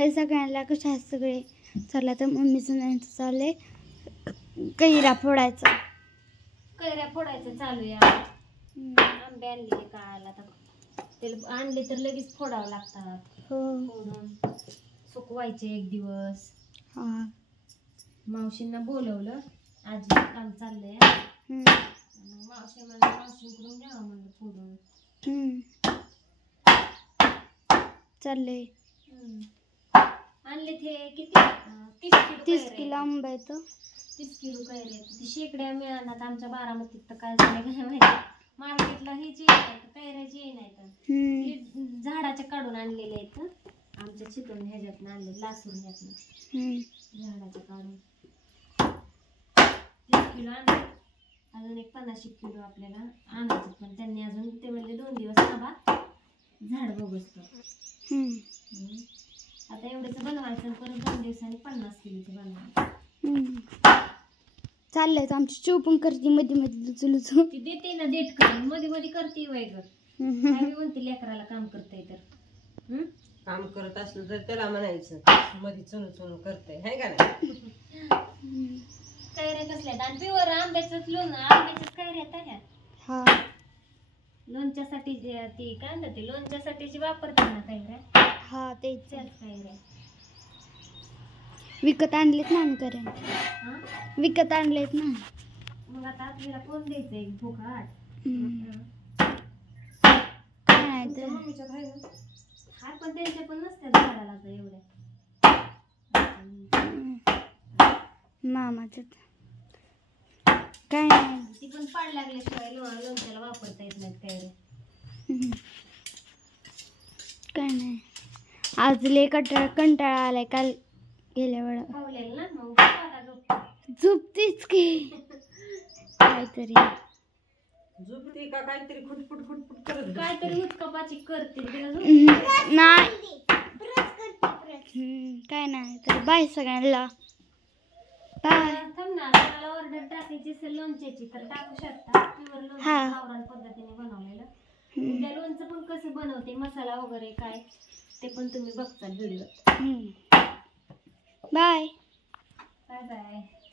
हे सगळ्यांना कशा आहेत सगळे. चला तर मम्मीचं यांचं चाललंय कैऱ्या फोडायचं. कैऱ्या फोडायचं चालू आहे. आंबे आणले काढायला तर ते आणले तर लगेच फोडावं लागतात. फोडून सुकवायचे एक दिवस. मावशींना बोलवलं. आजी काम चाललंय. मावशींकडून घ्यावं म्हणलं फोडून. चाललंय. आणले ते किती 30 किलो आंबा येतो. 30 किलो कैऱ्या ती शेकड्या मिळाल्यात आमच्या बारामतीत. तर काय झालं काय माहिती, मार्केटला हीच येतात कैऱ्याची नाही, झाडाच्या काढून आणलेले आहेत. आमच्या चिकन ह्याच्यातनं आणले, लासून ह्यातनं झाडाच्या काढून 30 किलो आणले. अजून एक 50 किलो आपल्याला आणायचं, पण त्यांनी अजून ते म्हणजे 2 दिवस थांबा झाड बघतो. आता एवढंच बनवायचं, परत 2 दिवसांनी 50 किलोचं बनवायचं. चाललंय तर आमची चिव पण करते मध्ये मध्ये लुचलुचू. ती देते ना देठ करून, मध्ये मध्ये करते वैगर. काय म्हणते लेकराला काम करताय तर. काम करत असलं तर त्याला म्हणायचं मध्ये चुनू चुनू करते, है का नाही. कैऱ्या कसल्या आणि प्युअर आंब्याचंच आंब्याच्याच कैऱ्या तयार. लोणच्यासाठी ती काय म्हणतात ते लोणच्यासाठी जी वापरतात ना कैऱ्या, तेच कैऱ्या विकत आणलेत ना आम्ही कैऱ्या. विकत आणलेत ना. मग आता आपल्याला कोण द्यायचं एक भोकाट. काय नाही तर हा, पण त्यांच्या पण नसत्या झाडाला तर एवढ्या. मामाच काय नाही. ती पण पाड लागल्याशिवाय लोणच्याला वापरता येत नाहीत कैऱ्या. काय नाही. आज लय कंटाळा आलाय. काल गेल्या वेळा खावलेलं ना, मग झोपतीच की काहीतरी झोपती का काहीतरी खुटफुट खुटफुट करत काहीतरी हुतकपाची करते. नाही काय नाही तर बाय सगळ्यांना. बाय. थांब ना, तुम्हाला ऑर्डर टाकायची असेल लोणच्याची तर टाकू शकता. प्युअर लोणचं गावरान पद्धतीने बनवलेलं. त्या लोणचं पण कसं बनवते, मसाला वगैरे काय ते पण तुम्ही बघता व्हिडिओ. Bye bye bye.